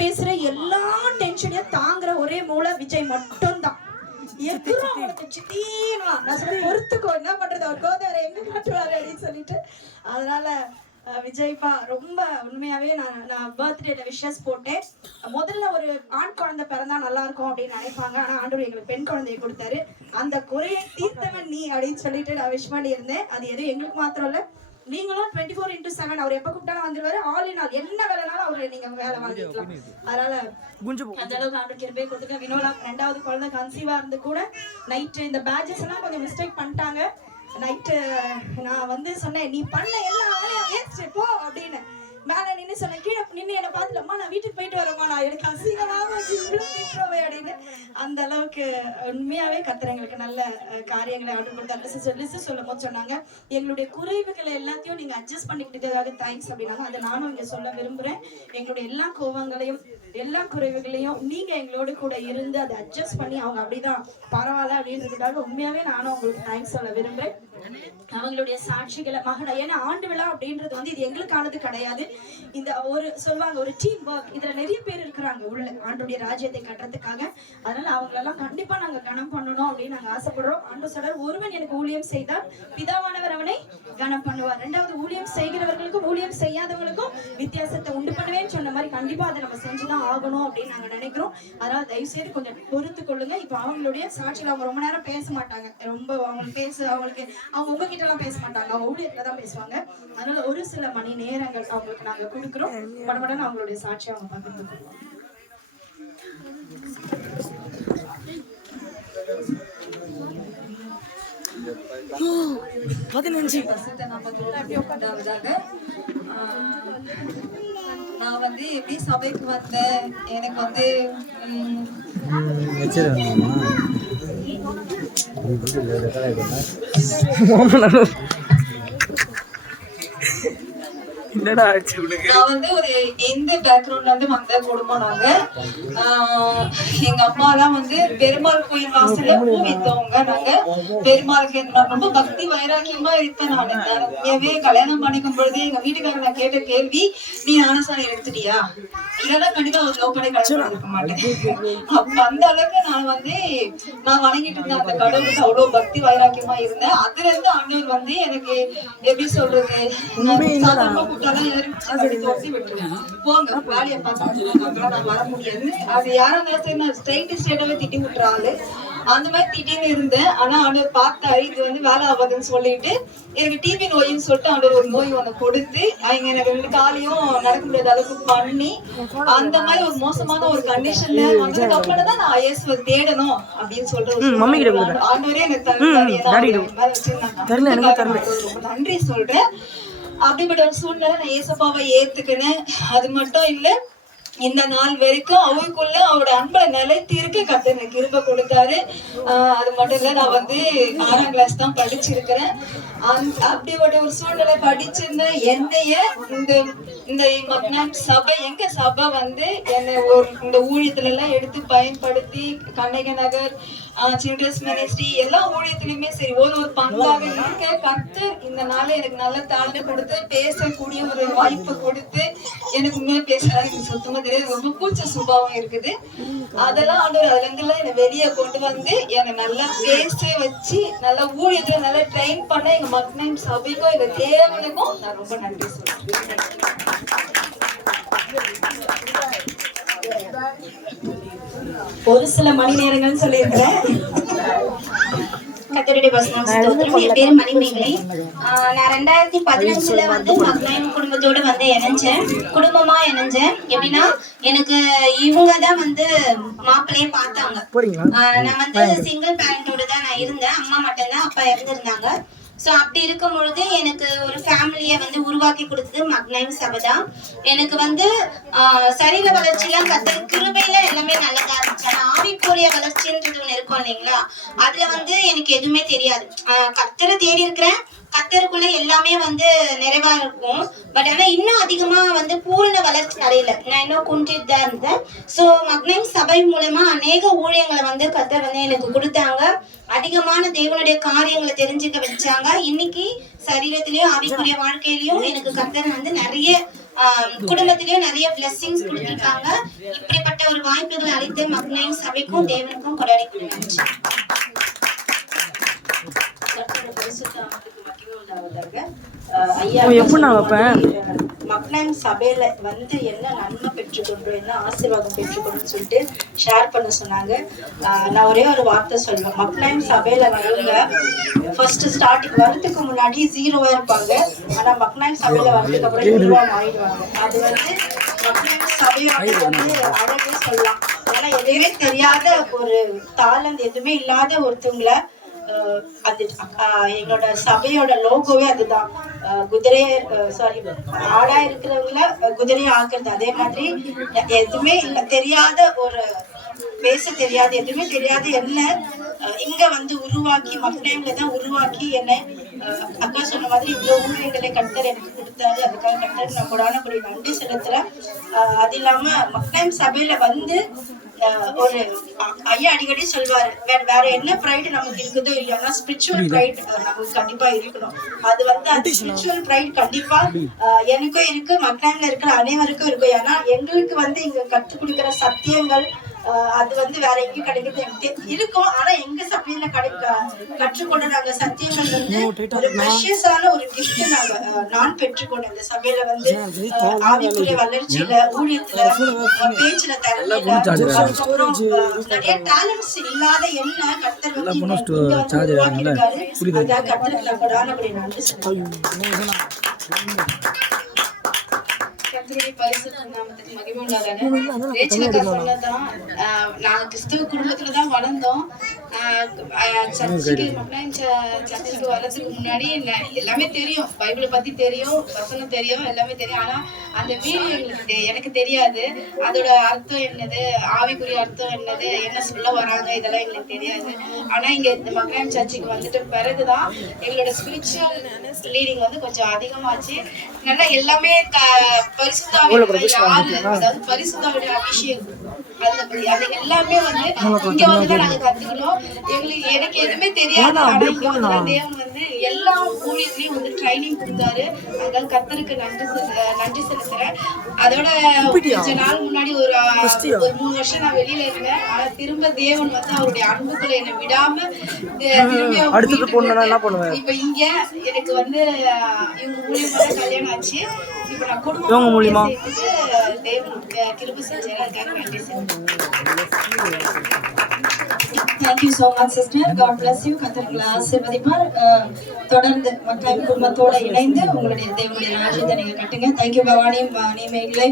பேசுற எல்லா டென்ஷனையும் தாங்குற ஒரே மூளை விஜய் மட்டும்தான். பொறுத்துக்கோ, என்ன பண்றது, அவர் கோதாரை எங்க காட்டுவாரு அப்படின்னு சொல்லிட்டு. அதனால விஜய்ப்பா ரொம்ப உண்மையாவே நான் பர்த்டேல விஷஸ் போட்டேன். முதல்ல ஒரு ஆண் குழந்தை பிறந்தா நல்லா இருக்கும் அப்படின்னு நினைப்பாங்க. ஆனா ஆண்டவர் எங்களுக்கு பெண் குழந்தையை கொடுத்தாரு. அந்த குறையை தீர்த்தவன் நீ அப்படின்னு சொல்லிட்டு நான் விஷ் பண்ணி இருந்தேன். அது எதுவும் எங்களுக்கு மாத்திரம் இல்ல, நீங்களும் 24/7 அவர் எப்ப கூப்பிட்டாலும் வந்துருவாரு. ஆல் இன் ஆல் என்ன வேலைனாலும் அவரு நீங்க வேலை வாங்கிக்கலாம். அதனால அந்த அளவுக்கு ஆண்டு கிருபை கொடுத்துட்டு வினோலா 2வது குழந்தை கன்சீவா இருந்து கூட நைட்டு இந்த பேட்சஸ் எல்லாம் கொஞ்சம் மிஸ்டேக் பண்ணிட்டாங்க. நைட்டு நான் வந்து சொன்னேன், நீ பண்ண எல்லா வேலையும் வேஸ்ட் போ அப்படின்னு. மேல நின்று சொன்னேன், கீழே நின்று என்ன பார்த்துலம்மா நான் வீட்டுக்கு போயிட்டு வரேம்மா, நான் எனக்கு அசிங்கமாக அப்படின்னு. அந்த அளவுக்கு உண்மையாவே கர்த்தர் எங்களுக்கு நல்ல காரியங்களை ஆர்டர் கொடுத்தாரு. சிஸ்டர் சொல்லும் போது சொன்னாங்க, எங்களுடைய குறைவுகளை எல்லாத்தையும் நீங்க அட்ஜஸ்ட் பண்ணிக்கிட்டதுக்காக தேங்க்ஸ் அப்படின்னாங்க. அதை நானும் இங்க சொல்ல விரும்புறேன். எங்களுடைய எல்லா கோவங்களையும் எல்லா குறைவுகளையும் நீங்க எங்களோட கூட இருந்து அதை அட்ஜஸ்ட் பண்ணி அவங்க அப்படிதான் பரவாயில்ல அப்படின்றதுக்காக உண்மையாவே நானும் அவங்களுக்கு தேங்க்ஸ் சொல்ல விரும்புறேன். அவங்களுடைய சாட்சிகளை மகனை, ஏன்னா ஆண்டு விழா அப்படின்றது வந்து இது எங்களுக்கானது கிடையாது. இந்த ஒரு சொல்லுவாங்க ஒரு டீம் ஒர்க். இதுல நிறைய பேர் இருக்கிறாங்க உள்ள ஆண்டுடைய ராஜ்யத்தை கட்டுறதுக்காக. அதனால அவங்களெல்லாம் கண்டிப்பா நாங்க கனம் பண்ணணும் அப்படின்னு நாங்க ஆசைப்படுறோம். ஆண்டு சொல்றார், ஒருவன் எனக்கு ஊழியம் செய்தால் பிதாவானவர் அவனை கனம் பண்ணுவார். 2வது ஊழியம் செய்கிறவர்களுக்கும் ஊழியம் செய்யாதவங்களுக்கும் வித்தியாசத்தை உண்டு பண்ணுவேன்னு சொன்ன மாதிரி கண்டிப்பா அதை நம்ம செஞ்சுதான் ஆகணும் அப்படின்னு நாங்க நினைக்கிறோம். அதனால தயவு செய்து கொஞ்சம் பொறுத்து கொள்ளுங்க. இப்ப அவங்களுடைய சாட்சியில் அவங்க ரொம்ப நேரம் பேச மாட்டாங்க. ரொம்ப அவங்களுக்கு அவங்க உங்ககிட்ட எல்லாம் பேச மாட்டாங்க, அவங்க ஊழியத்துல தான் பேசுவாங்க. அதனால ஒரு சில மணி நேரங்கள் அவங்களுக்கு நாங்க கொடுக்குறோம். படபடன்னு அவங்களுடைய சாட்சி அவங்க பகிர்ந்து கொள்வோம். நான் வந்து எப்படி சபைக்கு வந்தேன், எனக்கு வந்து நான் வந்து ஒரு எந்த பேக்ரவுண்ட்ல இருந்து வந்த குடும்பம் நாங்க. எங்க அம்மா எல்லாம் வந்து பெருமாள் கோயில் வாசல்ல பூ வித்தவங்க. நாங்க பெருமாளுக்கு ரொம்ப பக்தி வைராக்கியமா இருப்பேன். நான் உண்மையாவே கல்யாணம் பண்ணிக்கும் பொழுது எங்க வீட்டுக்காரர் நான் கேட்ட கேள்வி, நீ ஞானஸ்நானம் எடுத்துட்டியா, இதெல்லாம் கண்டிப்பா ஒரு லவ் பண்ணி கல்யாணம் இருக்க மாட்டேன். அப்ப அந்த அளவுக்கு நான் வணங்கிட்டு இருந்த அந்த கடவுளுக்கு அவ்வளவு பக்தி வைராக்கியமா இருந்தேன். அதுல இருந்து ஆண்டவர் வந்து எனக்கு எப்படி சொல்றது, போங்க வேலையை பார்த்து நான் வர முடியாது. அது யாரா இருந்தாலும் ஸ்ட்ரைட்டாவே திட்டி விட்டுறாரு. அந்த மாதிரி திட்டின்னு இருந்தேன். ஆனா ஆண்டவர் பார்த்தாரு, இது வந்து வேலை ஆகாதுன்னு சொல்லிட்டு எனக்கு டிபி நோயின்னு சொல்லிட்டு ஆண்டவர் ஒரு நோய் ஒண்ணு கொடுத்து அவங்க எனக்கு 2 காலையும் நடக்க முடியாத அளவுக்கு பண்ணி அந்த மாதிரி ஒரு மோசமான ஒரு கண்டிஷன்ல வந்ததுக்கு அப்புறம் தான் நான் இயேசுவை தேடணும் அப்படின்னு சொல்லிட்டு ஆண்டவரே எனக்கு நன்றி சொல்றேன். அப்படிப்பட்ட ஒரு சூழ்நிலை நான் ஏசப்பாவை ஏத்துக்கினேன். அது மட்டும் இல்ல, இந்த நாள் வரைக்கும் அவருக்குள்ள அவரோட அன்பை நிலைத்திருக்க கர்த்தர் எனக்கு கிருபை கொடுத்தாரு. அது மட்டும் இல்ல, நான் வந்து 6ஆம் கிளாஸ் தான் படிச்சிருக்கிறேன். அப்படிப்பட்ட ஒரு சூழ்நிலை படிச்சிருந்த என்னைய இந்த சபை, எங்க சபை வந்து என்னை இந்த ஊழியத்துல எல்லாம் எடுத்து பயன்படுத்தி கண்ணகி நகர் சில்ட்ரன்ஸ் மினிஸ்ட்ரி எல்லா ஊழியத்திலுமே சரி ஒரு பங்காக இருக்க கர்த்தர் இந்த நாளை எனக்கு நல்ல தாழ்ந்து கொடுத்து பேசக்கூடிய ஒரு வாய்ப்பு கொடுத்து எனக்கு உண்மையா பேசுறது எனக்கு சுத்தமா தெரியாது, ரொம்ப கூச்ச சுபாவம் இருக்குது. அதெல்லாம் ஆண்டவர் அதுல இருந்து எல்லாம் என்னை வெளியே கொண்டு வந்து என்னை நல்லா பேச வச்சு நல்லா ஊழியத்துல நல்லா ட்ரெயின் பண்ண எங்க மக்னைம் சபைக்கும் எங்க தேவனுக்கும் நான் ரொம்ப நன்றி சொல்றேன். ஒரு சில மணி நேரங்கள் சொல்லியிருக்கிறேன். கர்த்தருடைய வசனம் ஸ்தோத்திரம். என் பேரு மணிமேகலை. நான் 2015 வந்து மக்னைம் குடும்பத்தோட வந்து குடும்பமா இணைஞ்சேன். எப்படின்னா எனக்கு இவங்க தான் வந்து மாப்பிள்ளையே பார்த்தாங்க. நான் வந்து சிங்கிள் பேரண்டோட தான் நான் இருந்தேன். அம்மா மட்டும்தான், அப்பா இறந்துருந்தாங்க. ஸோ அப்படி இருக்கும் பொழுது எனக்கு ஒரு ஃபேமிலியை வந்து உருவாக்கி கொடுத்தது மக்னைம் சபை தான். எனக்கு வந்து சரீர வளர்ச்சியெல்லாம் கர்த்தர் கிருபையில எல்லாமே நல்லதா இருந்துச்சு. ஆனால் ஆவிக்குரிய வளர்ச்சின்றது ஒன்று இருக்கும் இல்லைங்களா, அதுல வந்து எனக்கு எதுவுமே தெரியாது. கர்த்தரை தேடி இருக்கிறேன், கர்த்தருக்குள்ள எல்லாமே வந்து நிறைவா இருக்கும். பட் ஆனா இன்னும் அதிகமா வந்து பூரண வளர்ச்சி அடையல, நான் இன்னும் குன்றிட்டு தான் இருந்தேன். ஸோ மக்னைம் சபை மூலமா அநேக ஊழியங்களை வந்து கர்த்தர் வந்து எனக்கு கொடுத்தாங்க. அதிகமான தேவனுடைய காரியங்களை தெரிஞ்சுக்க வச்சாங்க. இன்னைக்கு சரீரத்திலயும் ஆவிக்குரிய வாழ்க்கையிலயும் எனக்கு கர்த்தர் வந்து நிறைய குடும்பத்திலயும் நிறைய பிளெஸிங்ஸ் கொடுத்திருக்காங்க. இப்படிப்பட்ட ஒரு வாய்ப்புகளை அளித்த மக்களையும் சபைக்கும் தேவனுக்கும் கொண்டாடி நன்றி. மக்களின் சபையில வந்து என்ன நன்மை பெற்றுக்கொண்டோம், என்ன ஆசீர்வாதம் பெற்றுக்கொண்டோம்னு சொல்லிட்டு ஷேர் பண்ண சொன்னாங்க. நான் ஒரே ஒரு வார்த்தை சொல்லுவேன். மக்களின் சபையில வரவங்க ஃபர்ஸ்ட் ஸ்டார்டிங் வரதுக்கு முன்னாடி 0வா இருப்பாங்க. ஆனா மக்களின் சபையில வரதுக்கு அப்புறம் 0வா மாறிடுவாங்க. அது வந்து மக்களின் சபையோட வந்து அழகே சொல்லலாம். ஏன்னா எதுவுமே தெரியாத ஒரு தாளந்து எதுவுமே இல்லாத ஒருத்தவங்களை அது எங்களோட சபையோட லோகோவே அதுதான். குதிரைய ஆடா இருக்கிறவங்கள குதிரையை ஆக்குறது. அதே மாதிரி எதுவுமே இல்ல தெரியாத ஒரு பேச தெரியாது எதுவுமே தெரியாது என்ன இங்க வந்து உருவாக்கி மக்களைங்கள தான் உருவாக்கி என்னை அக்கா சொன்ன மாதிரி இவ்வளவு ஊழியர்களை கர்த்தர் எனக்கு கொடுத்தாரு. அதுக்காக கர்த்தருக்கு நான் கொடான கூடிய நன்றி செலுத்துறேன். அது இல்லாம மக்கள் சபையில வந்து ஒரு ஐயா அடிக்கடி சொல்வாரு, வேற என்ன ப்ரைடு நமக்கு இருக்குதோ இல்லையா, ஸ்பிரிச்சுவல் ப்ரைட் நமக்கு கண்டிப்பா இருக்கணும். அது வந்து அந்த ஸ்பிரிச்சுவல் ப்ரைட் கண்டிப்பா எனக்கும் இருக்கு, மக்கள்ல இருக்கிற அனைவருக்கும் இருக்கும். ஏன்னா எங்களுக்கு வந்து இங்க கற்றுக் கொடுக்கிற சத்தியங்கள் அது வந்து வேற எங்கேயும் கிடைக்கிறது இருக்கும். ஆனா எங்க சபையில கற்றுக்கொண்ட நாங்க சத்தியங்கள் வந்து ஒரு ப்ரெஷியஸான ஒரு கிஃப்ட் நான் பெற்றுக்கொண்டேன். இந்த சபையில வந்து ஆவிக்குரிய வளர்ச்சியில, ஊழியத்துல, பேச்சுல, திறமையில, அதுக்கப்புறம் நிறைய டேலண்ட்ஸ் இல்லாத என்ன கர்த்தர் வந்து உருவாக்கியிருக்காரு. அதுக்காக கர்த்தருக்கு நான் கொடான கூடிய நன்றி சொல்றேன். நாங்க கிறிஸ்துவ குடும்பத்துலதான் வளர்ந்தோம். சர்ச்சுக்கு வர்றதுக்கு முன்னாடி எல்லாமே தெரியும், பைபிளை பத்தி தெரியும், வசனம் தெரியும், எல்லாமே தெரியும். ஆனா அந்த வீடியோ எனக்கு தெரியாது. அதோட அர்த்தம் என்னது, ஆவிக்குரிய அர்த்தம் என்னது, என்ன சொல்ல வராங்க, இதெல்லாம் எங்களுக்கு தெரியாது. ஆனா இங்க இந்த மக்கள் சர்ச்சுக்கு வந்துட்டு பிறகுதான் எங்களோட ஸ்பிரிச்சுவல் லீடிங் வந்து கொஞ்சம் அதிகமாச்சு. நல்லா எல்லாமே அதாவது பரிசுத்தாவுடைய அபிஷேகம் அது எல்லாமே வந்து இங்க வந்து நாங்க கத்துக்கணும். எனக்கு எதுவுமே தெரியாது. ஆனா இங்க வந்து தேவன் வந்து எல்லா ஊழியர்களையும் வந்து ட்ரைனிங் கொடுத்தாரு. அதனால கர்த்தருக்கு நன்றி செலுத்துறேன். அதோட கொஞ்ச நாள் முன்னாடி ஒரு 3 வருஷம் நான் வெளியில இருந்தேன். ஆனா திரும்ப தேவன் வந்து அவருடைய அன்புக்குள்ள என்னை விடாம இப்ப இங்க எனக்கு வந்து இவங்க மூலியமா கல்யாணம் ஆச்சு. இப்ப நான் குடும்பம் மூலியமா தேவன் கிருபை செஞ்சாரு. அதுக்காக நன்றி செலுத்துறேன். Thank you so much, sister. God bless you. கர்த்தர் ஆசீர்வதிப்பார். தொடர்ந்து மக்கள் குடும்பத்தோட இணைந்து உங்களுடைய தேவனுடைய ராஜ்யத்தை நீங்க கட்டுங்க. Thank you பவானி, நீ மேலே